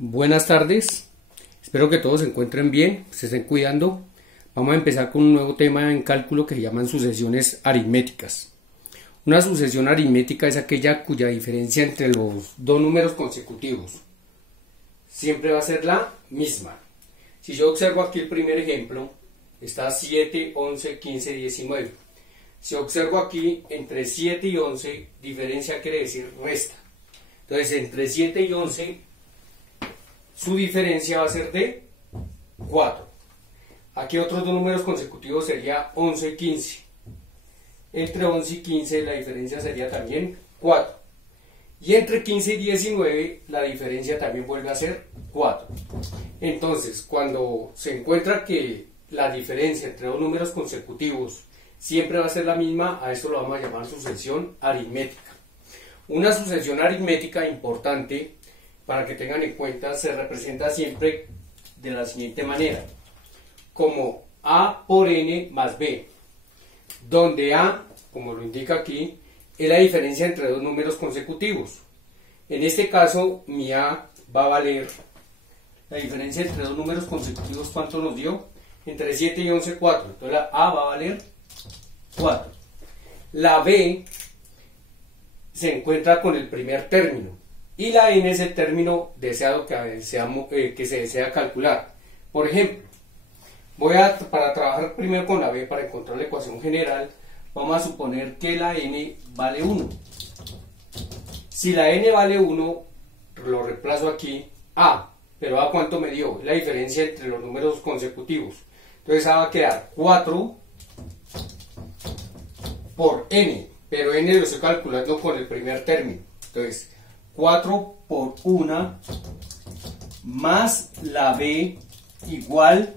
Buenas tardes, espero que todos se encuentren bien, se estén cuidando. Vamos a empezar con un nuevo tema en cálculo que se llaman sucesiones aritméticas. Una sucesión aritmética es aquella cuya diferencia entre los dos números consecutivos siempre va a ser la misma. Si yo observo aquí el primer ejemplo, está 7, 11, 15, 19. Si observo aquí entre 7 y 11, diferencia quiere decir resta. Entonces entre 7 y 11, su diferencia va a ser de 4. Aquí otros dos números consecutivos sería 11 y 15. Entre 11 y 15 la diferencia sería también 4. Y entre 15 y 19 la diferencia también vuelve a ser 4. Entonces, cuando se encuentra que la diferencia entre dos números consecutivos siempre va a ser la misma, a esto lo vamos a llamar sucesión aritmética. Una sucesión aritmética importante, para que tengan en cuenta, se representa siempre de la siguiente manera, como A por N más B, donde A, como lo indica aquí, es la diferencia entre dos números consecutivos. En este caso, mi A va a valer la diferencia entre dos números consecutivos. ¿Cuánto nos dio? Entre 7 y 11, 4. Entonces la A va a valer 4. La B se encuentra con el primer término y la N es el término deseado que se desea calcular. Por ejemplo, para trabajar primero con la B para encontrar la ecuación general, vamos a suponer que la N vale 1. Si la N vale 1, lo reemplazo aquí, A, pero A ¿cuánto me dio? La diferencia entre los números consecutivos. Entonces A va a quedar 4 por N, pero N lo estoy calculando con el primer término. Entonces 4 por 1 más la B igual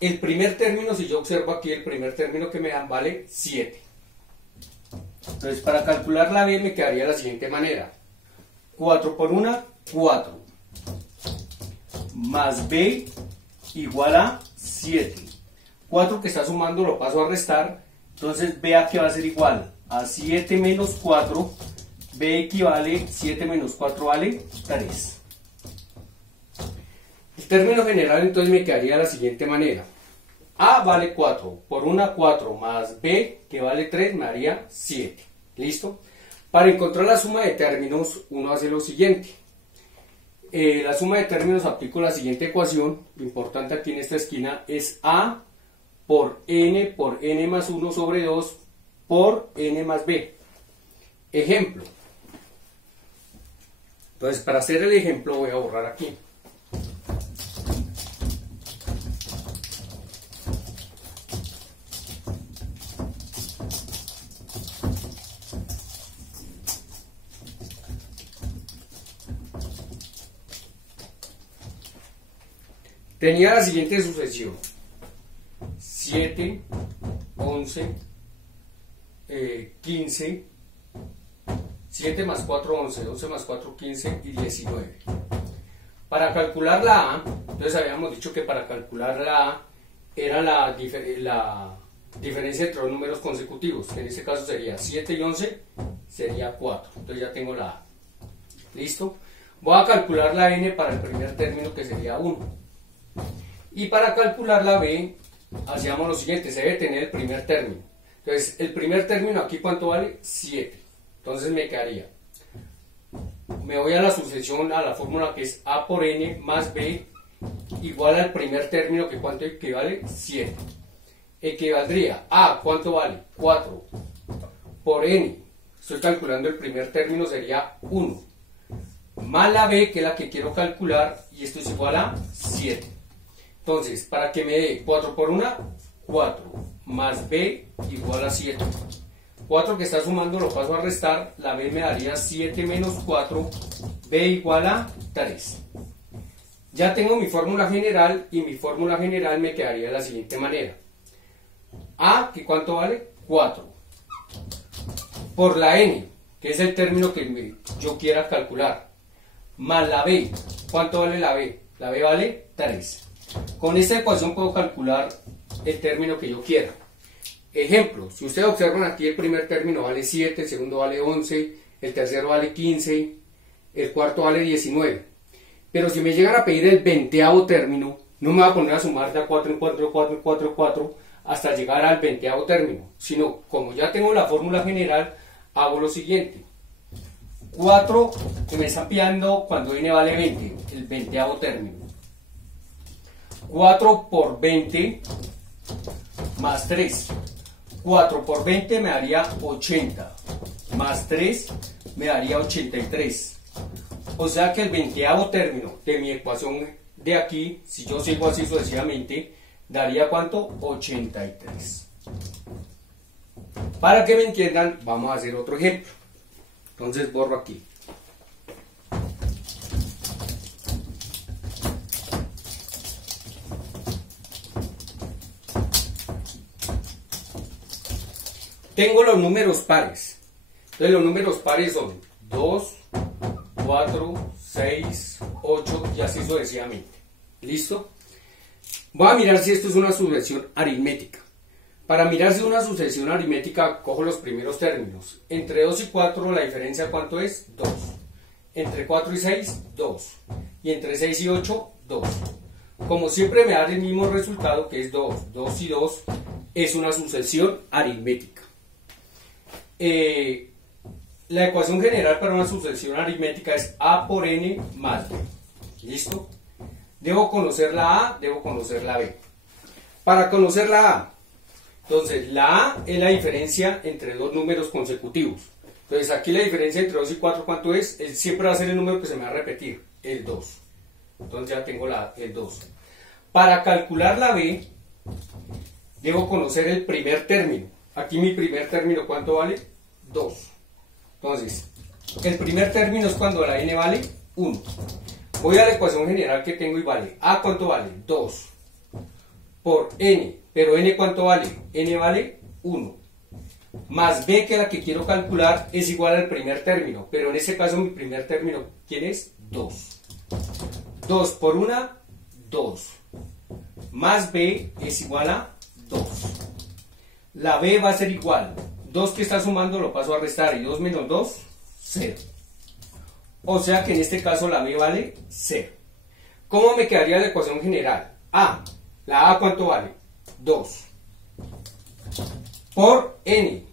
el primer término. Si yo observo aquí, el primer término que me dan vale 7. Entonces para calcular la B me quedaría de la siguiente manera: 4 por 1, 4 más B igual a 7. 4 que está sumando lo paso a restar, entonces B aquí va a ser igual a 7 menos 4. B equivale, 7 menos 4 vale 3. El término general entonces me quedaría de la siguiente manera: A vale 4, por 1 4 más B que vale 3 me daría 7. ¿Listo? Para encontrar la suma de términos uno hace lo siguiente. La suma de términos aplico la siguiente ecuación. Lo importante aquí en esta esquina es A por N más 1 sobre 2 por N más B. Ejemplo. Entonces, para hacer el ejemplo voy a borrar aquí. Tenía la siguiente sucesión: 7, 11, 15, 7 más 4, 11, 11 más 4, 15 y 19. Para calcular la A, entonces habíamos dicho que para calcular la A era la diferencia entre los números consecutivos, que en este caso sería 7 y 11, sería 4. Entonces ya tengo la A. ¿Listo? Voy a calcular la N para el primer término, que sería 1. Y para calcular la B, hacíamos lo siguiente: se debe tener el primer término. Entonces, el primer término aquí, ¿cuánto vale? 7. Entonces me quedaría, me voy a la sucesión, a la fórmula que es A por N más B igual al primer término, que ¿cuánto equivale? 7. Equivaldría a, ¿cuánto vale? 4 por N, estoy calculando el primer término, sería 1, más la B, que es la que quiero calcular, y esto es igual a 7. Entonces, para que me dé 4 por 1, 4, más B igual a 7. 4 que está sumando lo paso a restar, la B me daría 7 menos 4, B igual a 3. Ya tengo mi fórmula general, y mi fórmula general me quedaría de la siguiente manera: A, que ¿cuánto vale? 4, por la N, que es el término que yo quiera calcular, más la B. ¿Cuánto vale la B? La B vale 3. Con esta ecuación puedo calcular el término que yo quiera. Ejemplo, si ustedes observan aquí, el primer término vale 7, el segundo vale 11, el tercero vale 15, el cuarto vale 19. Pero si me llegan a pedir el 20º término, no me voy a poner a sumar de a 4 en 4 en 4 en 4 en 4 hasta llegar al 20º término, sino como ya tengo la fórmula general, hago lo siguiente. 4 que me están pidiendo cuando n vale 20, el 20º término. 4 por 20 más 3. 4 por 20 me daría 80, más 3 me daría 83. O sea que el 20º término de mi ecuación de aquí, si yo sigo así sucesivamente, daría ¿cuánto? 83. Para que me entiendan, vamos a hacer otro ejemplo. Entonces borro aquí. Tengo los números pares. Entonces los números pares son 2, 4, 6, 8 y así sucesivamente. ¿Listo? Voy a mirar si esto es una sucesión aritmética. Para mirar si es una sucesión aritmética, cojo los primeros términos. Entre 2 y 4 la diferencia ¿cuánto es? 2. Entre 4 y 6, 2. Y entre 6 y 8, 2. Como siempre me da el mismo resultado, que es 2. 2 y 2 es una sucesión aritmética. La ecuación general para una sucesión aritmética es A por N más B. ¿Listo? Debo conocer la A, debo conocer la B. Para conocer la A, entonces la A es la diferencia entre dos números consecutivos. Entonces aquí la diferencia entre 2 y 4, ¿cuánto es? Siempre va a ser el número que se me va a repetir, el 2. Entonces ya tengo el 2. Para calcular la B, debo conocer el primer término. Aquí mi primer término, ¿cuánto vale? 2. Entonces, el primer término es cuando la n vale 1. Voy a la ecuación general que tengo y vale. A, ¿cuánto vale? 2. Por n. Pero n, ¿cuánto vale? N vale 1. Más b, que es la que quiero calcular, es igual al primer término. Pero en este caso mi primer término, ¿quién es? 2. 2 por 1, 2. Más b es igual a 2. La b va a ser igual. 2 que está sumando lo paso a restar y 2 menos 2, 0. O sea que en este caso la b vale 0. ¿Cómo me quedaría la ecuación general? A. ¿La a cuánto vale? 2. Por n.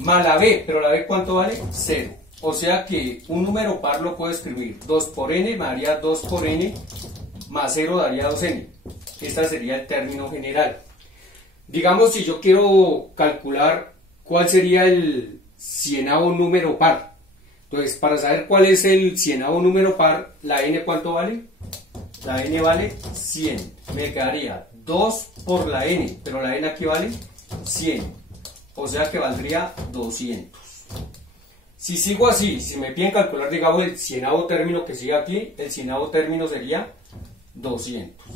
Más la b, pero la b ¿cuánto vale? 0. O sea que un número par lo puedo escribir. 2 por n me daría 2 por n, más 0 daría 2n. Este sería el término general. Digamos, si yo quiero calcular cuál sería el 100º número par. Entonces, para saber cuál es el 100º número par, ¿la n cuánto vale? La n vale 100. Me quedaría 2 por la n, pero la n aquí vale 100. O sea que valdría 200. Si sigo así, si me piden calcular, digamos, el 100º término que sigue aquí, el 100º término sería 200.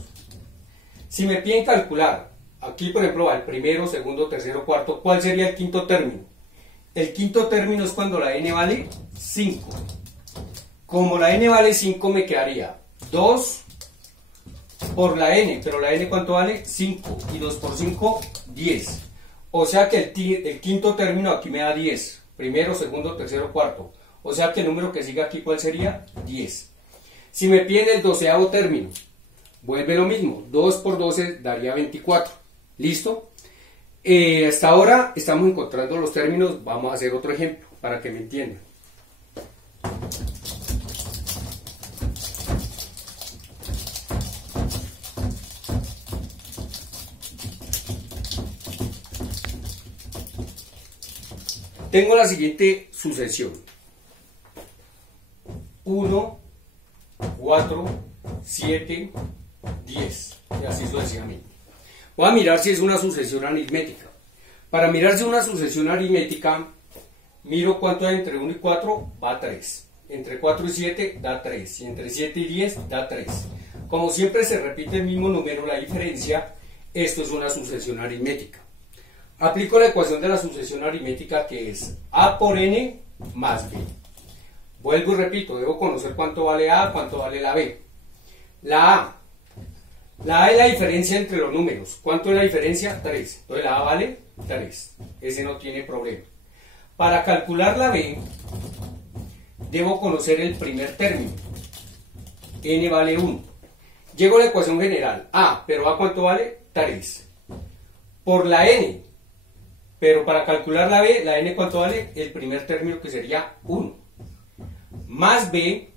Si me piden calcular, aquí por ejemplo va el primero, segundo, tercero, cuarto, ¿cuál sería el quinto término? El quinto término es cuando la n vale 5. Como la n vale 5 me quedaría 2 por la n, pero la n ¿cuánto vale? 5. Y 2 por 5, 10. O sea que el quinto término aquí me da 10. Primero, segundo, tercero, cuarto. O sea que el número que sigue aquí, ¿cuál sería? 10. Si me piden el 12º término, vuelve lo mismo. 2 por 12 daría 24. ¿Listo? Hasta ahora estamos encontrando los términos. Vamos a hacer otro ejemplo para que me entiendan. Tengo la siguiente sucesión. 1, 4, 7, 10. Y así sucesivamente. Voy a mirar si es una sucesión aritmética. Para mirar si es una sucesión aritmética, miro cuánto hay entre 1 y 4, va 3. Entre 4 y 7 da 3. Y entre 7 y 10 da 3. Como siempre se repite el mismo número, la diferencia, esto es una sucesión aritmética. Aplico la ecuación de la sucesión aritmética, que es A por n más b. Vuelvo y repito, debo conocer cuánto vale A, cuánto vale la b. La A es la diferencia entre los números. ¿Cuánto es la diferencia? 3. Entonces la A vale 3. Ese no tiene problema. Para calcular la B, debo conocer el primer término. N vale 1. Llego a la ecuación general. A, pero A ¿cuánto vale? 3. Por la N. Pero para calcular la B, la N ¿cuánto vale? El primer término, que sería 1. Más B.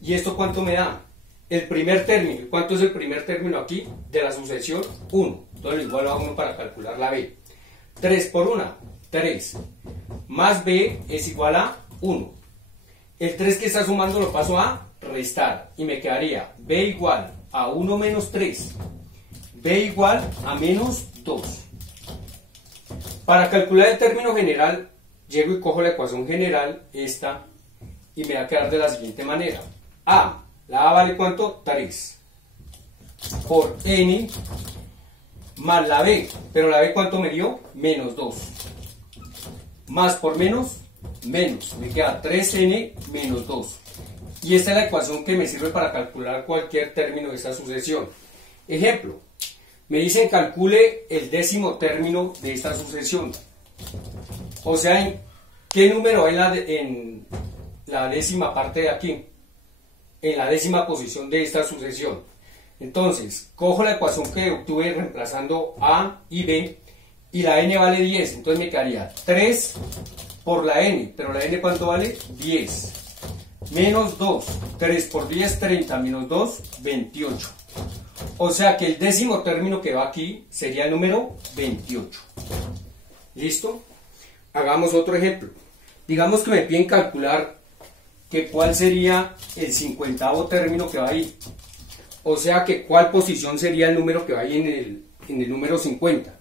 ¿Y esto cuánto me da? El primer término. ¿Cuánto es el primer término aquí de la sucesión? 1. Entonces lo igualo a 1 para calcular la B. 3 por 1, 3. Más B es igual a 1. El 3 que está sumando lo paso a restar. Y me quedaría B igual a 1 menos 3. B igual a menos 2. Para calcular el término general, llego y cojo la ecuación general, esta, y me va a quedar de la siguiente manera. A. La A vale ¿cuánto? 3. Por N más la B. Pero la B ¿cuánto me dio? Menos 2. Más por menos, menos. Me queda 3N menos 2. Y esta es la ecuación que me sirve para calcular cualquier término de esta sucesión. Ejemplo. Me dicen calcule el décimo término de esta sucesión. O sea, ¿qué número hay en la décima parte de aquí? En la décima posición de esta sucesión. Entonces, cojo la ecuación que obtuve reemplazando A y B, y la N vale 10. Entonces me quedaría 3 por la N, pero la N ¿cuánto vale? 10. Menos 2. 3 por 10, 30, menos 2, 28. O sea que el décimo término que va aquí sería el número 28. ¿Listo? Hagamos otro ejemplo. Digamos que me piden calcular que cuál sería el 50º término que va ahí. O sea que cuál posición sería el número que va ahí en el número 50.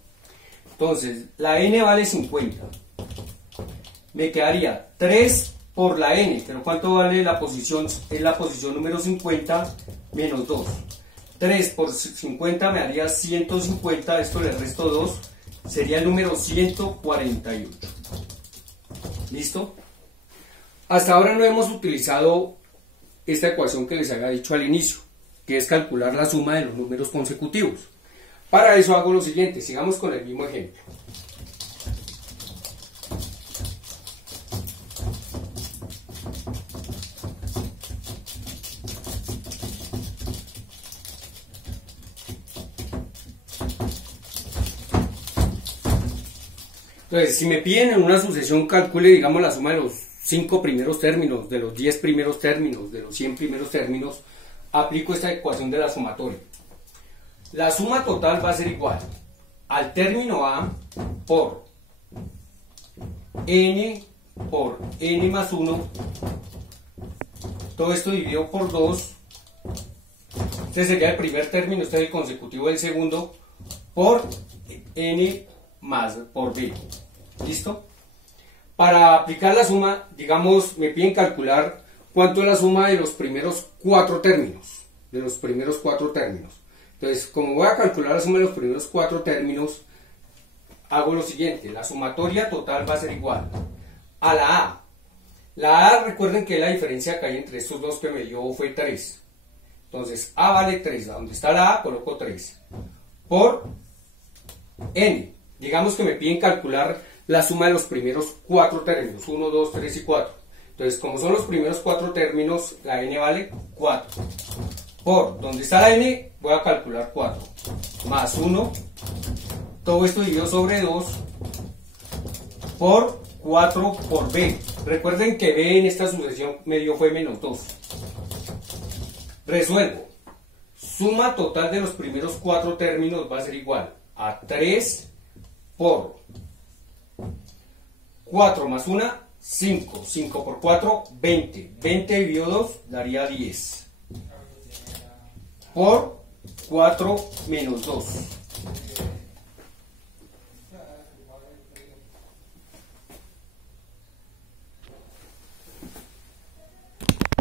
Entonces, la N vale 50. Me quedaría 3 por la N, pero ¿cuánto vale la posición? Es la posición número 50 menos 2. 3 por 50 me daría 150, esto le resto 2, sería el número 148. ¿Listo? Hasta ahora no hemos utilizado esta ecuación que les había dicho al inicio, que es calcular la suma de los números consecutivos. Para eso hago lo siguiente, sigamos con el mismo ejemplo. Entonces, si me piden en una sucesión calcule, digamos, la suma de los 5 primeros términos, de los 10 primeros términos, de los 100 primeros términos, aplico esta ecuación de la sumatoria. La suma total va a ser igual al término A por N más 1, todo esto dividido por 2, este sería el primer término, este es el consecutivo del segundo, por N más por B. ¿Listo? Para aplicar la suma, digamos, me piden calcular cuánto es la suma de los primeros 4 términos. Entonces, como voy a calcular la suma de los primeros 4 términos, hago lo siguiente. La sumatoria total va a ser igual a la A. La A, recuerden que la diferencia que hay entre estos dos que me dio fue 3. Entonces, A vale 3. Donde está la A, coloco 3. Por N. Digamos que me piden calcular la suma de los primeros 4 términos, 1, 2, 3 y 4. Entonces, como son los primeros 4 términos, la N vale 4. Por donde está la N, voy a calcular 4. Más 1, todo esto dividido sobre 2, por 4 por B. Recuerden que B en esta sucesión me dio fue menos 2. Resuelvo. Suma total de los primeros 4 términos va a ser igual a 3 por 4 más 1, 5. 5 por 4, 20. 20 dividido 2 daría 10. Por 4 menos 2.